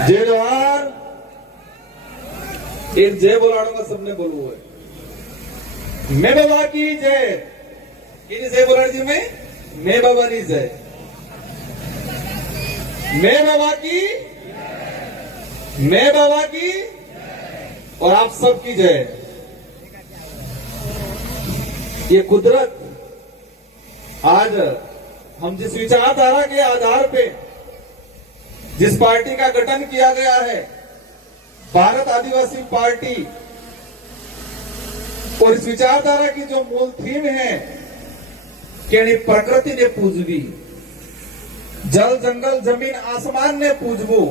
जय जवान। एक जय बोलाड़ूंगा, सबने बोलू है। मैं बाबा की जय। किनी जय बोलाड़ी जी मैं बाबा की जय। मैं बाबा की, मैं बाबा की और आप सबकी जय। ये कुदरत आज हम जिस विचारधारा के आधार पे जिस पार्टी का गठन किया गया है, भारत आदिवासी पार्टी, और इस विचारधारा की जो मूल थीम है कि प्रकृति ने पूजवी, जल जंगल जमीन आसमान ने पूजबू,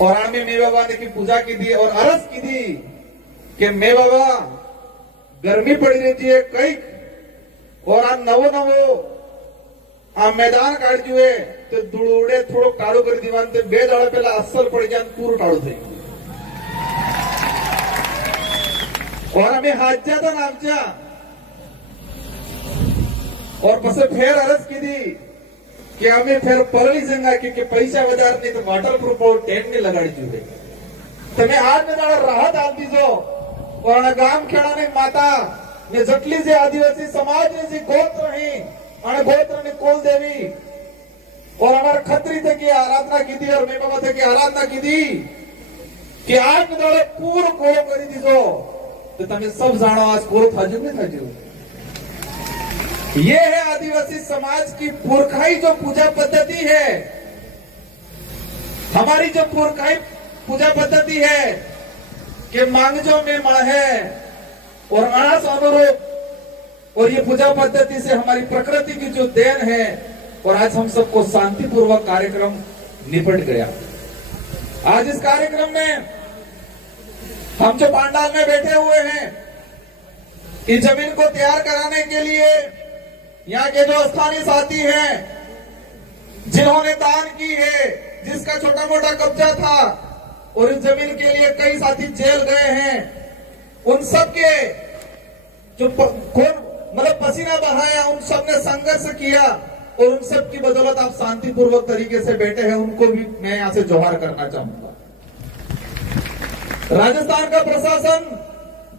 और आने मे बाबा ने की पूजा की दी और अरज की दी कि मे बाबा गर्मी पड़ी रहती है कई, और आ नवो नवो आ मैदान काढ्યું है तो धूळोडे थोड़ो काळो કરી દીવાન તે બે દાડા પહેલા અસર પડી જાય પૂરું કાળું થઈ ગયું। और અમે હાજ્યા હતા નામच्या, और પછી ફેર અરજ કીધી કે અમે ફેર પરળી જંગા કે પૈસા વધારે નહીં તો વોટરપ્રૂફ ટેન્ટ ને લગાડી દીધું। તમે આજ ને દાડા રાહત આપ દીજો, और આ ગામ ખેડાની માતા ને જેટલી જે આદિવાસી સમાજની જે ગોત્ર હી અને ગોत्र ने कोल देवी, और हमारे खत्री थे की आराधना की थी, और मैं बाबा थे की आराधना की थी कि आज दाड़े पूर्ण कोलो करी दीजो तो तमें सब जानो आज कोलो थाजू नहीं थाजू। ये है आदिवासी समाज की पुरखाई जो पूजा पद्धति है, हमारी जो पुरखाई पूजा पद्धति है कि मांगजो में मण है और अनास अनुरूप, और ये पूजा पद्धति से हमारी प्रकृति की जो देन है, और आज हम सबको शांतिपूर्वक कार्यक्रम निपट गया। आज इस कार्यक्रम में हम जो पांडाल में बैठे हुए हैं, इस जमीन को तैयार कराने के लिए यहाँ के जो स्थानीय साथी हैं, जिन्होंने दान की है, जिसका छोटा मोटा कब्जा था, और इस जमीन के लिए कई साथी जेल गए हैं, उन सबके जो मतलब पसीना बहाया, उन सब ने संघर्ष किया, और उन सब की बदौलत आप शांतिपूर्वक तरीके से बैठे हैं, उनको भी मैं यहां से जोहार करना चाहूंगा। राजस्थान का प्रशासन,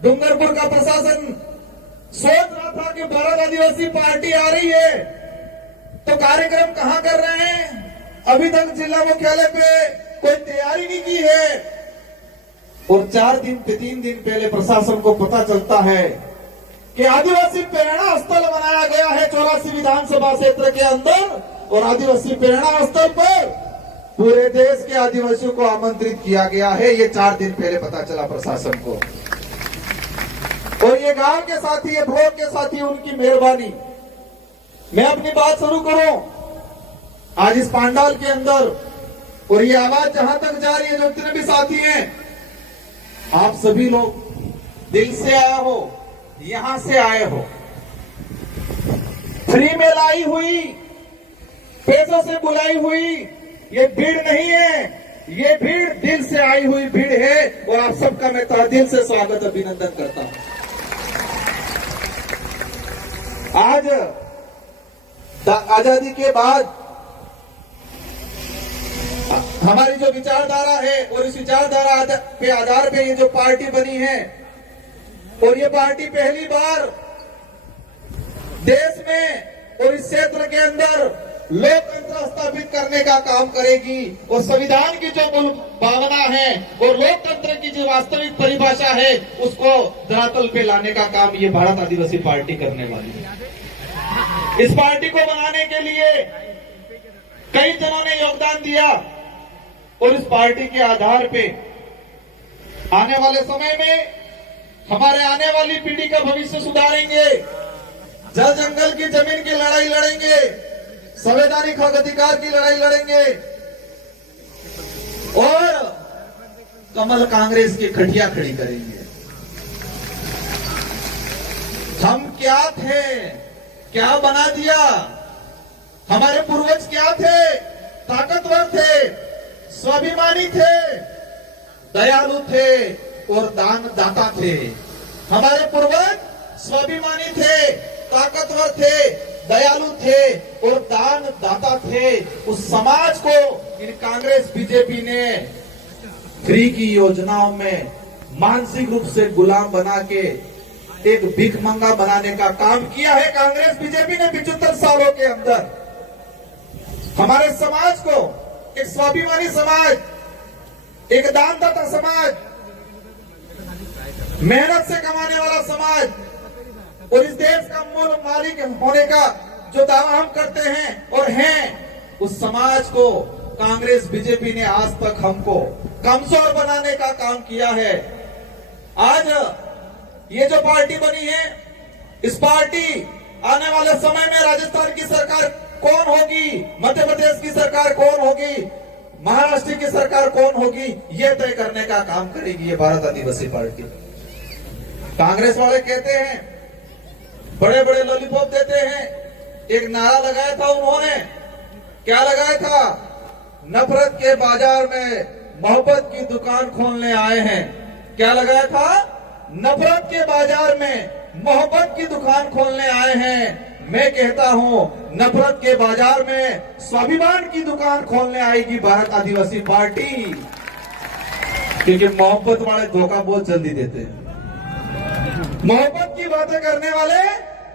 डूंगरपुर का प्रशासन सोच रहा था कि भारत आदिवासी पार्टी आ रही है तो कार्यक्रम कहां कर रहे हैं, अभी तक जिला मुख्यालय पे कोई तैयारी नहीं की है, और 3 दिन पहले प्रशासन को पता चलता है कि आदिवासी प्रेरणा स्थल बनाया गया है 84 विधानसभा क्षेत्र के अंदर, और आदिवासी प्रेरणा स्थल पर पूरे देश के आदिवासियों को आमंत्रित किया गया है। ये 4 दिन पहले पता चला प्रशासन को, और ये गांव के साथी, ये ब्लॉक के साथी, उनकी मेहरबानी। मैं अपनी बात शुरू करूं आज इस पांडाल के अंदर, और ये आवाज जहां तक जा रही है, जो जितने भी साथी हैं, आप सभी लोग दिल से आए हो, यहां से आए हो, फ्री में लाई हुई, पैसों से बुलाई हुई ये भीड़ नहीं है, ये भीड़ दिल से आई हुई भीड़ है, और आप सबका मैं तहे से स्वागत अभिनंदन करता हूं। आज आजादी के बाद हमारी जो विचारधारा है, और इस विचारधारा के आधार पे ये जो पार्टी बनी है, और ये पार्टी पहली बार देश में और इस क्षेत्र के अंदर लोकतंत्र स्थापित करने का काम करेगी, और संविधान की जो मूल भावना है और लोकतंत्र की जो वास्तविक परिभाषा है उसको धरातल पे लाने का काम ये भारत आदिवासी पार्टी करने वाली है। इस पार्टी को बनाने के लिए कई जनों ने योगदान दिया, और इस पार्टी के आधार पे आने वाले समय में हमारे आने वाली पीढ़ी का भविष्य सुधारेंगे, जल जंगल की जमीन की लड़ाई लड़ेंगे, संवैधानिक हक अधिकार की लड़ाई लड़ेंगे, और कमल कांग्रेस की खटिया खड़ी करेंगे। हम क्या थे, क्या बना दिया, हमारे पूर्वज क्या थे, ताकतवर थे, स्वाभिमानी थे, दयालु थे और दान दाता थे। हमारे पूर्वज स्वाभिमानी थे, ताकतवर थे, दयालु थे और दान दाता थे। उस समाज को इन कांग्रेस बीजेपी ने फ्री की योजनाओं में मानसिक रूप से गुलाम बना के एक भिखमंगा बनाने का काम किया है कांग्रेस बीजेपी ने 75 सालों के अंदर। हमारे समाज को एक स्वाभिमानी समाज, एक दानदाता समाज, मेहनत से कमाने वाला समाज और इस देश का मूल मालिक होने का जो दावा हम करते हैं और हैं, उस समाज को कांग्रेस बीजेपी ने आज तक हमको कमजोर बनाने का काम किया है। आज ये जो पार्टी बनी है, इस पार्टी आने वाले समय में राजस्थान की सरकार कौन होगी, मध्य प्रदेश की सरकार कौन होगी, महाराष्ट्र की सरकार कौन होगी, ये तय करने का काम करेगी ये भारत आदिवासी पार्टी। कांग्रेस वाले कहते हैं, बड़े बड़े लॉलीपॉप देते हैं। एक नारा लगाया था उन्होंने, क्या लगाया था? नफरत के बाजार में मोहब्बत की दुकान खोलने आए हैं। क्या लगाया था? नफरत के बाजार में मोहब्बत की दुकान खोलने आए हैं। मैं कहता हूं, नफरत के बाजार में स्वाभिमान की दुकान खोलने आएगी भारत आदिवासी पार्टी, क्योंकि मोहब्बत वाले धोखा बहुत जल्दी देते हैं। मोहब्बत की बातें करने वाले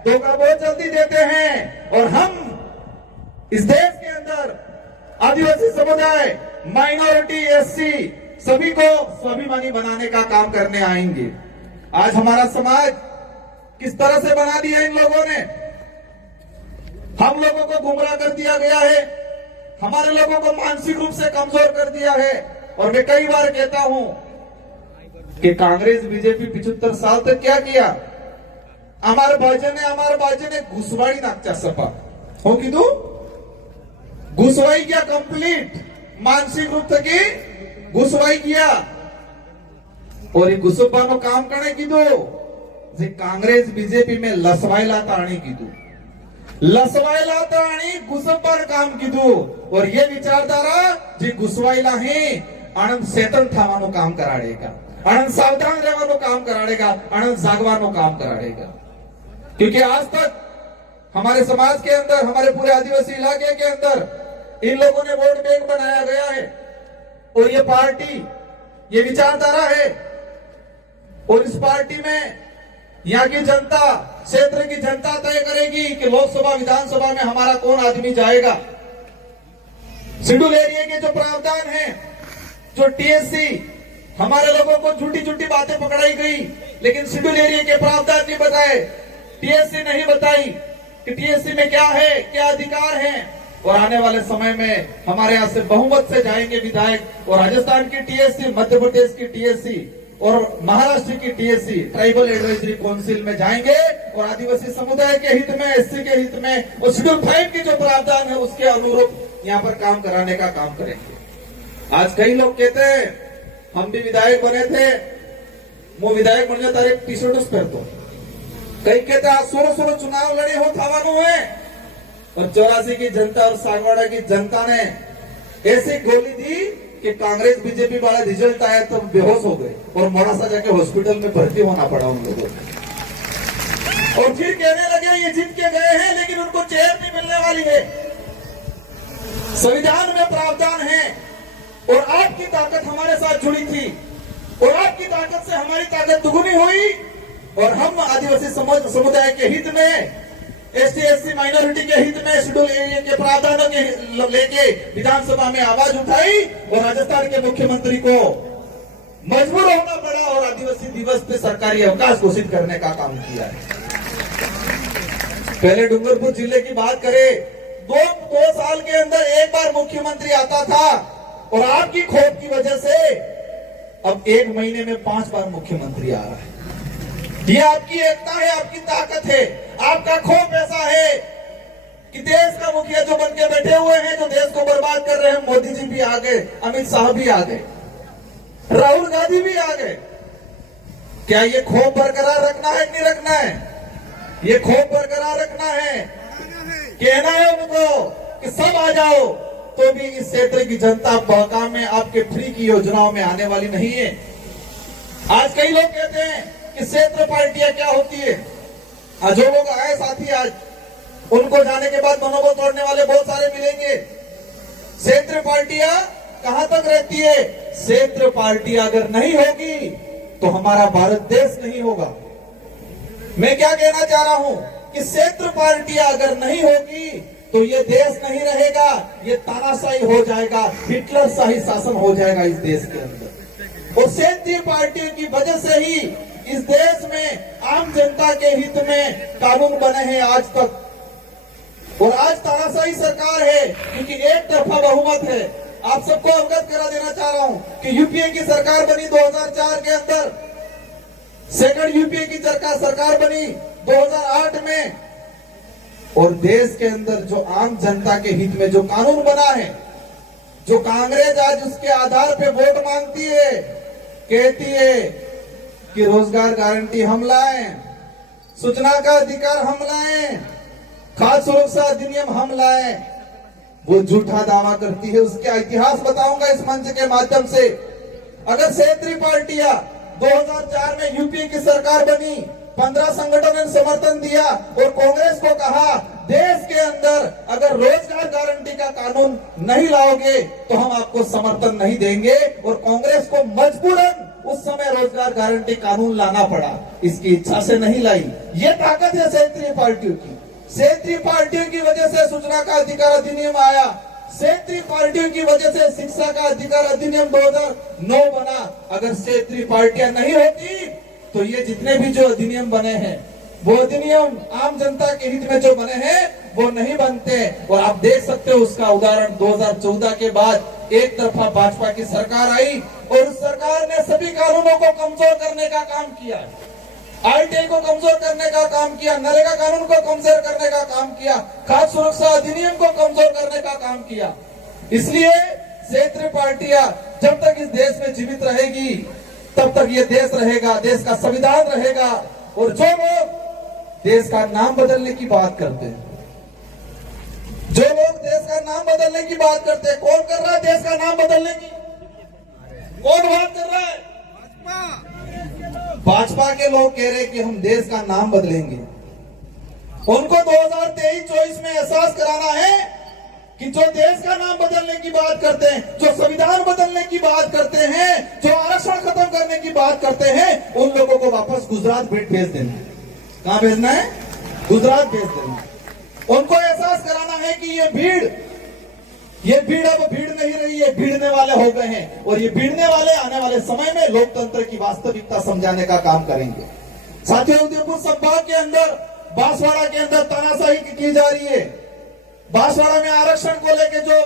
धोखा बहुत जल्दी देते हैं। और हम इस देश के अंदर आदिवासी समुदाय, माइनॉरिटी, एससी सभी को स्वाभिमानी बनाने का काम करने आएंगे। आज हमारा समाज किस तरह से बना दिया इन लोगों ने? हम लोगों को गुमराह कर दिया गया है, हमारे लोगों को मानसिक रूप से कमजोर कर दिया है। और मैं कई बार कहता हूं कि कांग्रेस बीजेपी 75 साल तक क्या किया? हमारे भाई ने घुसवाड़ी नाकचा सपा हो कीधु, घुसवाई किया कंप्लीट, मानसिक रूप से घुसवाई किया। और ये घुसपानो काम करने कीधु जे कांग्रेस बीजेपी में लसवायला ताणी कीधु, लसवायला ताणी घुसपार काम कीधु। और ये विचारधारा जे घुसवायला है आनंद चेतन थावानो काम कराड़ेगा, आनंद सावधान रहवानो काम कराड़ेगा, आनंद जागवानो काम कराड़ेगा। क्योंकि आज तक हमारे समाज के अंदर, हमारे पूरे आदिवासी इलाके के अंदर इन लोगों ने वोट बैंक बनाया गया है। और ये पार्टी, ये विचारधारा है। और इस पार्टी में यहाँ की जनता, क्षेत्र की जनता तय करेगी कि लोकसभा विधानसभा में हमारा कौन आदमी जाएगा। शेड्यूल एरिया के जो प्रावधान है, जो टीएससी, हमारे लोगों को झूठी झूठी बातें पकड़ाई गई, लेकिन शेड्यूल एरिया के प्रावधान नहीं बताए, टीएससी नहीं बताई कि टीएससी में क्या है, क्या अधिकार है। और आने वाले समय में हमारे यहाँ से बहुमत से जाएंगे विधायक, और राजस्थान की टीएससी, मध्य प्रदेश की टीएससी और महाराष्ट्र की टीएससी ट्राइबल एडवाइजरी काउंसिल में जाएंगे और आदिवासी समुदाय के हित में, एससी के हित में और शेड्यूल 5 की जो प्रावधान है उसके अनुरूप यहाँ पर काम कराने का काम करेंगे। आज कई लोग कहते हैं हम भी विधायक बने थे, वो विधायक बनने तारे टी शर्ट पहनतो। कई कहते आज 16 चुनाव लड़े हो थावानो है, और 84 की जनता और सागवाड़ा की जनता ने ऐसी गोली दी कि कांग्रेस बीजेपी वाला रिजल्ट आया तो बेहोश हो गए और मोड़ासा जाके हॉस्पिटल में भर्ती होना पड़ा उन लोगों को। और फिर कहने लगे ये जीत के गए हैं लेकिन उनको चेयर नहीं मिलने वाली है। संविधान में प्रावधान है और आपकी ताकत हमारे साथ जुड़ी थी और आपकी ताकत से हमारी ताकत दुगुनी हुई और हम आदिवासी समुदाय के हित में, एसटी एससी माइनॉरिटी के हित में शेड्यूल एरिया के प्रावधानों के लेके विधानसभा में आवाज उठाई और राजस्थान के मुख्यमंत्री को मजबूर होना पड़ा और आदिवासी दिवस पे सरकारी अवकाश घोषित करने का काम किया है। पहले डूंगरपुर जिले की बात करें, दो साल के अंदर एक बार मुख्यमंत्री आता था और आपकी खोट की वजह से अब 1 महीने में 5 बार मुख्यमंत्री आ रहा है। ये आपकी एकता है, आपकी ताकत है। आपका खौफ ऐसा है कि देश का मुखिया जो बन के बैठे हुए हैं, जो देश को बर्बाद कर रहे हैं, मोदी जी भी आ गए, अमित शाह भी आ गए, राहुल गांधी भी आ गए। क्या ये खौफ बरकरार रखना है कि नहीं रखना है? ये खौफ बरकरार रखना है, कहना है उनको कि सब आ जाओ, तो भी इस क्षेत्र की जनता बहका में आपके फ्री की योजनाओं में आने वाली नहीं है। आज कई लोग कहते हैं कि क्षेत्र पार्टियां क्या होती है। आज जो लोग आए साथी, आज उनको जाने के बाद मनोबल तोड़ने वाले बहुत सारे मिलेंगे। क्षेत्र पार्टियां कहां तक रहती है? क्षेत्र पार्टियां अगर नहीं होगी तो हमारा भारत देश नहीं होगा। मैं क्या कहना चाह रहा हूं कि क्षेत्र पार्टियां अगर नहीं होगी तो ये देश नहीं रहेगा, ये तानाशाही हो जाएगा, हिटलर शाही शासन हो जाएगा इस देश के अंदर। और क्षेत्रीय पार्टियों की वजह से ही इस देश में आम जनता के हित में कानून बने हैं आज तक। और आज तानाशाही सरकार है क्योंकि एक तरफा बहुमत है। आप सबको अवगत करा देना चाह रहा हूं कि यूपीए की सरकार बनी 2004 के अंदर, सेकंड यूपीए की सरकार बनी 2008 में, और देश के अंदर जो आम जनता के हित में जो कानून बना है, जो कांग्रेस आज उसके आधार पे वोट मांगती है, कहती है कि रोजगार गारंटी हम लाएं, सूचना का अधिकार हम लाएं, खाद्य सुरक्षा अधिनियम हम लाएं, वो झूठा दावा करती है। उसका इतिहास बताऊंगा इस मंच के माध्यम से। अगर क्षेत्रीय पार्टियां 2004 में यूपीए की सरकार बनी, 15 संगठनों ने समर्थन दिया और कांग्रेस को कहा देश के अंदर अगर रोजगार गारंटी का कानून नहीं लाओगे तो हम आपको समर्थन नहीं देंगे, और कांग्रेस को मजबूरन उस समय रोजगार गारंटी कानून लाना पड़ा, इसकी इच्छा से नहीं लाई। ये ताकत है क्षेत्रीय पार्टियों की। क्षेत्रीय पार्टियों की वजह से सूचना का अधिकार अधिनियम आया, क्षेत्रीय पार्टियों की वजह से शिक्षा का अधिकार अधिनियम 2009 बना। अगर क्षेत्रीय पार्टियां नहीं होती तो ये जितने भी जो अधिनियम बने हैं, वो अधिनियम आम जनता के हित में जो बने हैं वो नहीं बनते। और आप देख सकते हो उसका उदाहरण 2014 के बाद एक तरफा भाजपा की सरकार आई और उस सरकार ने सभी कानूनों को कमजोर करने का काम किया, आरटीआई को कमजोर करने का काम किया, नरेगा कानून को कमजोर करने का काम किया, खाद्य सुरक्षा अधिनियम को कमजोर करने का काम किया। इसलिए क्षेत्रीय पार्टियां जब तक इस देश में जीवित रहेगी तब तक ये देश रहेगा, देश का संविधान रहेगा। और जो लोग देश का नाम बदलने की बात करते हैं, जो लोग देश का नाम बदलने की बात करते हैं, कौन कर रहा है देश का नाम बदलने की? कौन बात कर रहा है? भाजपा के लोग कह रहे हैं कि हम देश का नाम बदलेंगे। उनको 2023-24 में एहसास कराना है कि जो देश का नाम बदलने की बात करते हैं, जो संविधान बदलने की बात करते हैं, जो आरक्षण खत्म करने की बात करते हैं, उन लोगों को वापस गुजरात भेज देना है। कहां भेजना है? गुजरात भेज देना है। उनको एहसास कराना है कि ये भीड़ अब भीड़ नहीं रही है, भीड़ने वाले हो गए हैं, और ये भीड़ने वाले आने वाले समय में लोकतंत्र की वास्तविकता समझाने का काम करेंगे। साथियों, उदयपुर संभाग के अंदर बांसवाड़ा के अंदर तानाशाही की जा रही है। बांसवाड़ा में आरक्षण को लेकर जो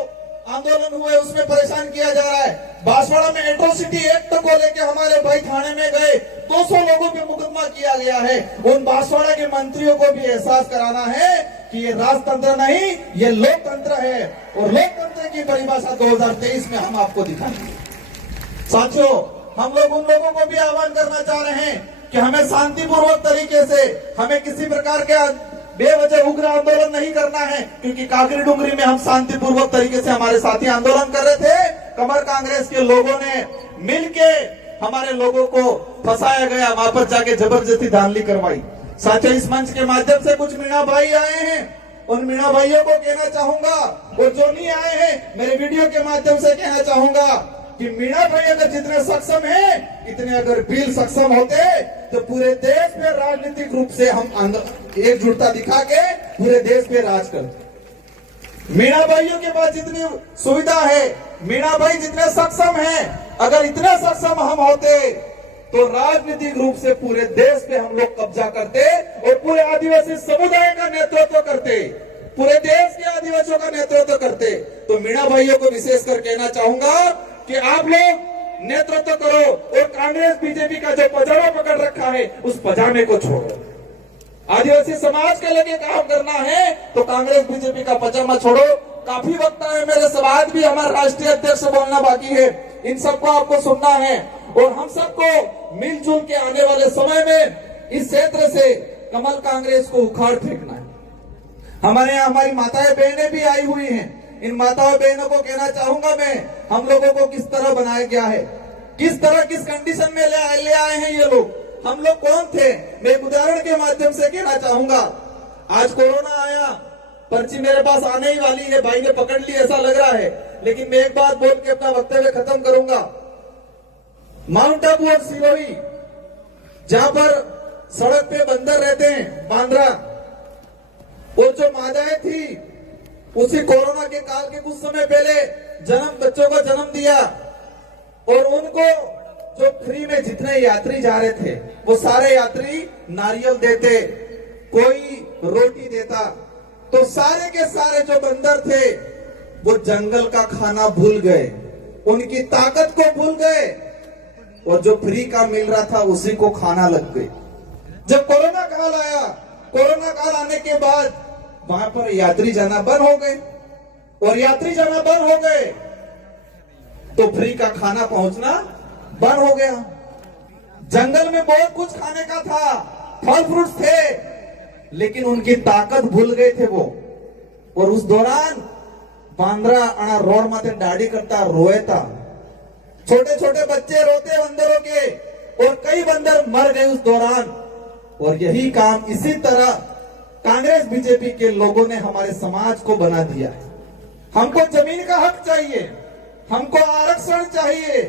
आंदोलन हुए उसमें परेशान किया जा रहा है। बांसवाड़ा में एट्रोसिटी एक्ट को लेकर हमारे भाई थाने में गए, 200 लोगों पे मुकदमा किया गया है। उन बांसवाड़ा के मंत्रियों को भी एहसास कराना है कि ये राजतंत्र नहीं, ये लोकतंत्र है, और लोकतंत्र की परिभाषा 2023 में हम आपको दिखाएंगे। साथियों, हम लोग उन लोगों को भी आह्वान करना चाह रहे हैं कि हमें शांतिपूर्वक तरीके से, हमें किसी प्रकार के बेवजह उग्र आंदोलन नहीं करना है, क्योंकि काकरी डुंगरी में हम शांतिपूर्वक तरीके से हमारे साथी आंदोलन कर रहे थे। कमर कांग्रेस के लोगों ने मिलके हमारे लोगों को फंसाया गया, वहां पर जाके जबरदस्ती धांधली करवाई। साथियों, इस मंच के माध्यम से कुछ मीणा भाई आए हैं, उन मीणा भाइयों को कहना चाहूंगा, और जो नहीं आए हैं मेरे वीडियो के माध्यम से कहना चाहूंगा कि मीणा भाई अगर जितने सक्षम हैं, इतने अगर बिल सक्षम होते तो पूरे देश में राजनीतिक रूप से हम एकजुटता दिखा के पूरे देश पे राज करते। मीणा भाइयों के पास जितनी सुविधा है, मीणा भाई जितने सक्षम हैं, अगर इतने सक्षम हम होते तो राजनीतिक रूप से पूरे देश पे हम लोग कब्जा करते और पूरे आदिवासी समुदाय का नेतृत्व करते, पूरे देश के आदिवासियों का नेतृत्व करते। तो मीणा भाइयों को विशेष कर कहना चाहूंगा कि आप लोग नेतृत्व करो, और कांग्रेस बीजेपी का जो पजामा पकड़ रखा है उस पजामे को छोड़ो। आदिवासी समाज के लिए काम करना है तो कांग्रेस बीजेपी का पजामा छोड़ो। काफी वक्त है, मेरे सवाल भी हमारे राष्ट्रीय अध्यक्ष बोलना बाकी है, इन सबको आपको सुनना है, और हम सबको मिलजुल के आने वाले समय में इस क्षेत्र से कमल कांग्रेस को उखाड़ फेंकना है। हमारे यहाँ हमारी माताएं बहनें भी आई हुई हैं, इन माताओं बहनों को कहना चाहूंगा मैं, हम लोगों को किस तरह बनाया गया है, किस तरह किस कंडीशन में ले आए हैं ये लोग, हम लोग कौन थे। मैं एक उदाहरण के माध्यम से कहना चाहूंगा। आज कोरोना आया, पर्ची मेरे पास आने ही वाली है, भाई ने पकड़ ली ऐसा लग रहा है, लेकिन मैं एक बात बोल के अपना वक्तव्य खत्म करूंगा। माउंट आबू और सिरोही, जहां पर सड़क पे बंदर रहते हैं, बांद्रा, और जो मादाएं थी उसी कोरोना के काल के कुछ समय पहले बच्चों को जन्म दिया, और उनको जो फ्री में जितने यात्री जा रहे थे वो सारे यात्री नारियल देते, कोई रोटी देता, तो सारे के सारे जो बंदर थे वो जंगल का खाना भूल गए, उनकी ताकत को भूल गए, और जो फ्री का मिल रहा था उसी को खाना लग गई। जब कोरोना काल आया, कोरोना काल आने के बाद वहां पर यात्री जाना बंद हो गए, और यात्री जाना बंद हो गए तो फ्री का खाना पहुंचना बंद हो गया। जंगल में बहुत कुछ खाने का था, फल फ्रूट थे, लेकिन उनकी ताकत भूल गए थे वो। और उस दौरान बांद्रा आना रोड माथे दाढ़ी करता रोए था, छोटे छोटे बच्चे रोते बंदरों के, और कई बंदर मर गए उस दौरान। और यही काम इसी तरह कांग्रेस बीजेपी के लोगों ने हमारे समाज को बना दिया है। हमको जमीन का हक चाहिए, हमको आरक्षण चाहिए,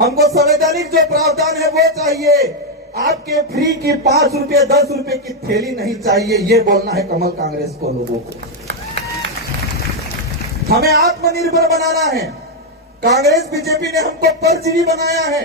हमको संवैधानिक जो प्रावधान है वो चाहिए, आपके फ्री की 5 रुपए 10 रुपए की थैली नहीं चाहिए। ये बोलना है कमल कांग्रेस को, लोगों को। हमें आत्मनिर्भर बनाना है। कांग्रेस बीजेपी ने हमको परजीवी बनाया है,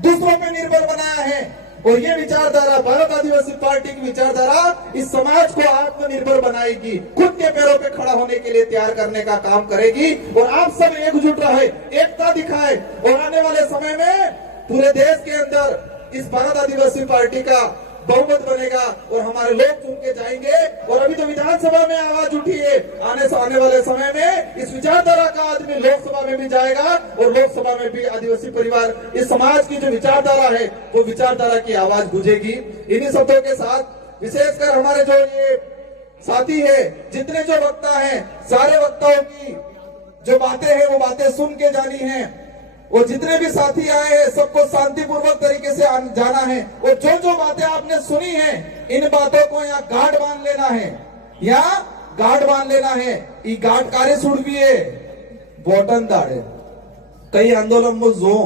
दूसरों पे निर्भर बनाया है, और ये विचारधारा, भारत आदिवासी पार्टी की विचारधारा इस समाज को आत्मनिर्भर बनाएगी, खुद के पैरों पे खड़ा होने के लिए तैयार करने का काम करेगी। और आप सब एकजुट रहे, एकता दिखाए, और आने वाले समय में पूरे देश के अंदर इस भारत आदिवासी पार्टी का बहुमत बनेगा और हमारे लोग चुन के जाएंगे। और अभी तो विधानसभा में आवाज उठी है, आने वाले समय में इस विचारधारा का आदमी लोकसभा में भी जाएगा, और लोकसभा में भी आदिवासी परिवार, इस समाज की जो विचारधारा है वो विचारधारा की आवाज गूंजेगी। इन्हीं शब्दों के साथ विशेषकर हमारे जो ये साथी है, जितने जो वक्ता हैं, सारे वक्ताओं की जो बातें हैं वो बातें सुन के जानी है, और जितने भी साथी आए हैं सबको शांतिपूर्वक तरीके से जाना है। और जो जो बातें आपने सुनी हैं, इन बातों को यहाँ गांठ बांध लेना है, यहाँ गांठ बांध लेना है। ये गांठ कार्य सुड़वी बोटन दाड़े कई आंदोलन में जो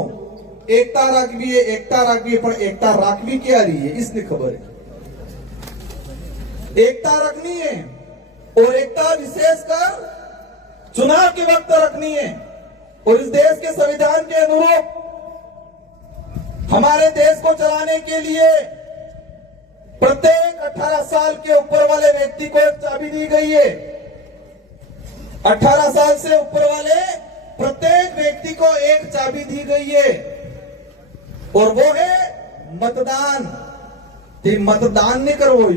एकता राखवी है, एकता राखवी है, पर एकता राखवी क्या रही है इसने खबर है। एकता रखनी है, और एकता विशेषकर चुनाव के वक्त रखनी है। और इस देश के संविधान के अनुरूप हमारे देश को चलाने के लिए प्रत्येक 18 साल के ऊपर वाले व्यक्ति को एक चाबी दी गई है। 18 साल से ऊपर वाले प्रत्येक व्यक्ति को एक चाबी दी गई है, और वो है मतदान। मतदान नहीं करवो,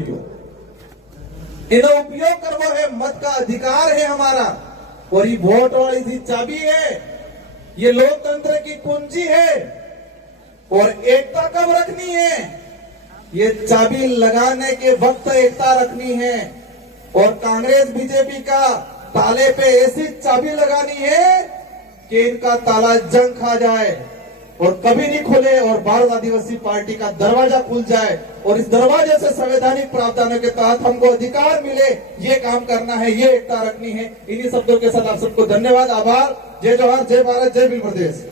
इन्हें उपयोग करवो है, मत का अधिकार है हमारा। और ये वोट वाली सी चाबी है, ये लोकतंत्र की कुंजी है। और एकता कब रखनी है? ये चाबी लगाने के वक्त एकता रखनी है। और कांग्रेस बीजेपी का ताले पे ऐसी चाबी लगानी है कि इनका ताला जंग खा जाए और कभी नहीं खुले, और भारत आदिवासी पार्टी का दरवाजा खुल जाए, और इस दरवाजे से संवैधानिक प्रावधानों के तहत हमको अधिकार मिले। ये काम करना है, ये एकता रखनी है। इन्हीं शब्दों के साथ आप सबको धन्यवाद, आभार। जय जवाहर, जय भारत, जय भील प्रदेश।